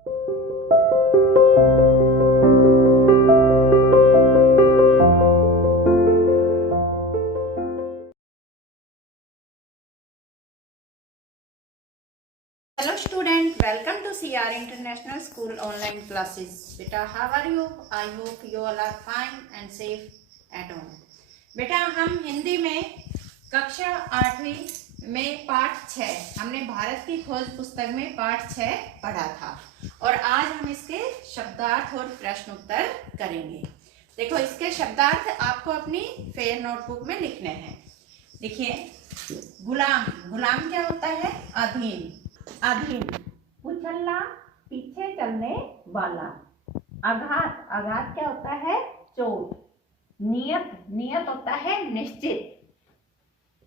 Hello student, welcome to CR International School online classes. Beta, how are you? I hope you all are fine and safe at home. बेटा हम हिंदी में कक्षा 8वीं में पाठ 6 हमने भारत की खोज पुस्तक में पाठ 6 पढ़ा था और आज हम इसके शब्दार्थ और प्रश्न उत्तर करेंगे। देखो इसके शब्दार्थ आपको अपनी फेयर नोटबुक में लिखने हैं। देखिए, गुलाम, गुलाम क्या होता है? अधीन, अधीन। कुचलना, पीछे चलने वाला। आघात, आघात क्या होता है? चोट। नियत, नियत होता है निश्चित।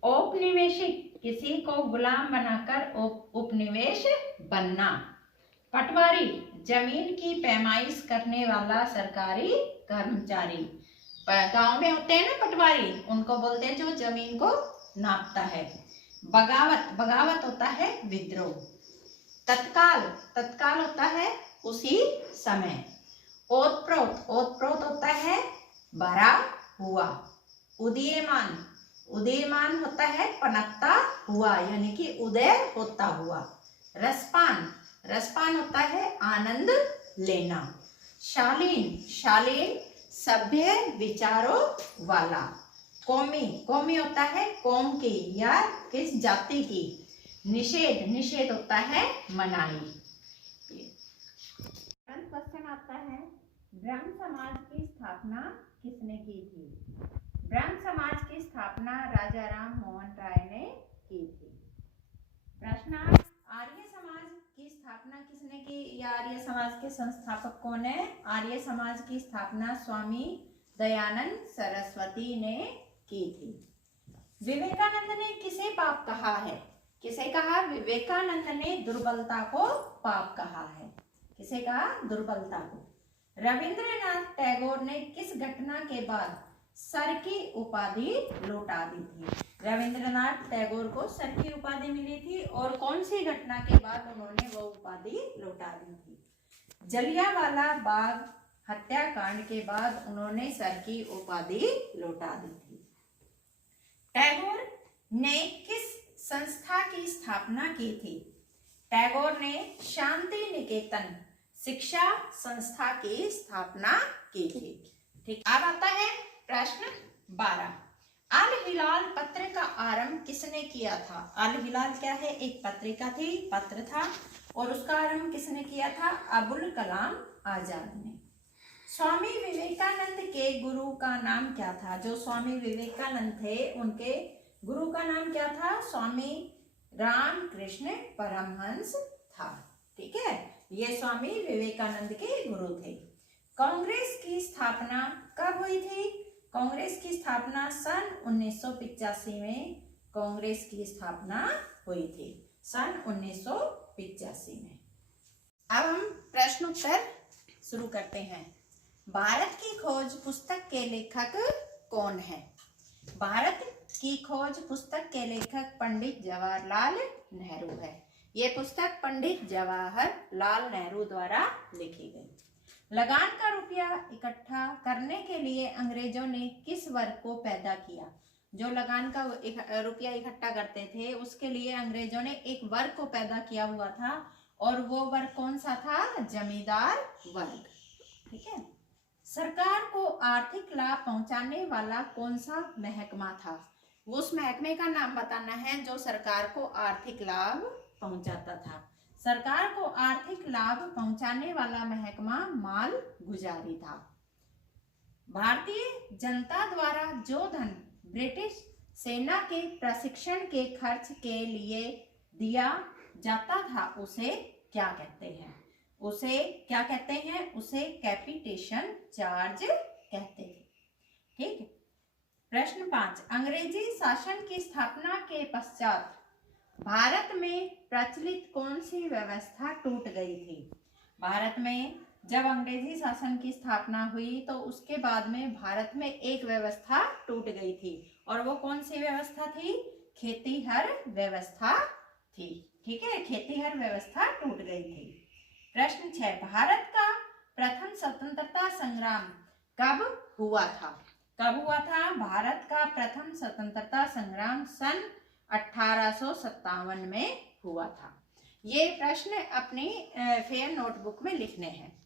औपनिवेशिक, किसी को गुलाम बनाकर उपनिवेश बनना। पटवारी, जमीन की पैमाइश करने वाला सरकारी कर्मचारी। गांव में होते हैं ना पटवारी, उनको बोलते हैं जो जमीन को नापता है। बगावत, बगावत होता है विद्रोह। तत्काल, तत्काल होता है उसी समय। ओतप्रोत, ओतप्रोत होता है भरा हुआ। उदीयमान, उदीयमान होता है पनपता हुआ यानी कि उदय होता हुआ। रसपान, रसपान होता है आनंद लेना। शालीन, शालीन सभ्य विचारों वाला। कौमी, कौमी होता है कौम की या किस जाति की। निषेध, निषेध होता है मनाही। क्वेश्चन आता है, ब्रह्म समाज की स्थापना किसने की थी? ब्रह्म समाज की स्थापना राजा राम मोहन राय ने की थी। प्रश्न, आर्य समाज की स्थापना किसने की या आर्य समाज के संस्थापक कौन है? आर्य समाज की स्थापना स्वामी दयानंद सरस्वती ने की थी। विवेकानंद ने किसे पाप कहा है? किसे कहा? विवेकानंद ने दुर्बलता को पाप कहा है। किसे कहा? दुर्बलता को। रविंद्रनाथ टैगोर ने किस घटना के बाद सर की उपाधि लौटा दी थी? रविंद्रनाथ टैगोर को सर की उपाधि मिली थी और कौन सी घटना के बाद उन्होंने वो उपाधि लौटा दी थी? जलियांवाला बाग हत्याकांड के बाद उन्होंने सर की उपाधि लौटा दी थी। टैगोर ने किस संस्था की स्थापना की थी? टैगोर ने शांति निकेतन शिक्षा संस्था की स्थापना की थी। ठीक, अब आता है प्रश्न 12। अल हिलाल पत्र का आरंभ किसने किया था? अल हिलाल क्या है? एक पत्रिका थी, पत्र था और उसका आरंभ किसने किया था? अबुल कलाम आजाद ने। स्वामी विवेकानंद के गुरु का नाम क्या था? जो स्वामी विवेकानंद थे उनके गुरु का नाम क्या था? स्वामी रामकृष्ण परमहंस था। ठीक है, ये स्वामी विवेकानंद के गुरु थे। कांग्रेस की स्थापना कब हुई थी? कांग्रेस की स्थापना सन 1985 में कांग्रेस की स्थापना हुई थी, सन 1985 में। अब हम प्रश्न उत्तर शुरू करते हैं। भारत की खोज पुस्तक के लेखक कौन है? भारत की खोज पुस्तक के लेखक पंडित जवाहरलाल नेहरू है। ये पुस्तक पंडित जवाहरलाल नेहरू द्वारा लिखी गई। लगान का रुपया इकट्ठा करने के लिए अंग्रेजों ने किस वर्ग को पैदा किया? जो लगान का रुपया इकट्ठा करते थे उसके लिए अंग्रेजों ने एक वर्ग को पैदा किया हुआ था और वो वर्ग कौन सा था? जमींदार वर्ग। ठीक है। सरकार को आर्थिक लाभ पहुंचाने वाला कौन सा महकमा था? उस महकमे का नाम बताना है जो सरकार को आर्थिक लाभ पहुंचाता था। सरकार को आर्थिक लाभ पहुंचाने वाला महकमा माल गुजारी था। भारतीय जनता द्वारा जो धन ब्रिटिश सेना के प्रशिक्षण के खर्च के लिए दिया जाता था उसे क्या कहते हैं? उसे क्या कहते हैं? उसे कैपिटेशन चार्ज कहते हैं। ठीक है। प्रश्न 5, अंग्रेजी शासन की स्थापना के पश्चात भारत में प्रचलित कौन सी व्यवस्था टूट गई थी? भारत में जब अंग्रेजी शासन की स्थापना हुई तो उसके बाद में भारत में एक व्यवस्था टूट गई थी और वो कौन सी व्यवस्था थी? खेतीहर व्यवस्था थी। ठीक है, खेतीहर व्यवस्था टूट गई थी। प्रश्न 6, भारत का प्रथम स्वतंत्रता संग्राम कब हुआ था? कब हुआ था? भारत का प्रथम स्वतंत्रता संग्राम सन 1857 में हुआ था। ये प्रश्न अपनी फेयर नोटबुक में लिखने हैं।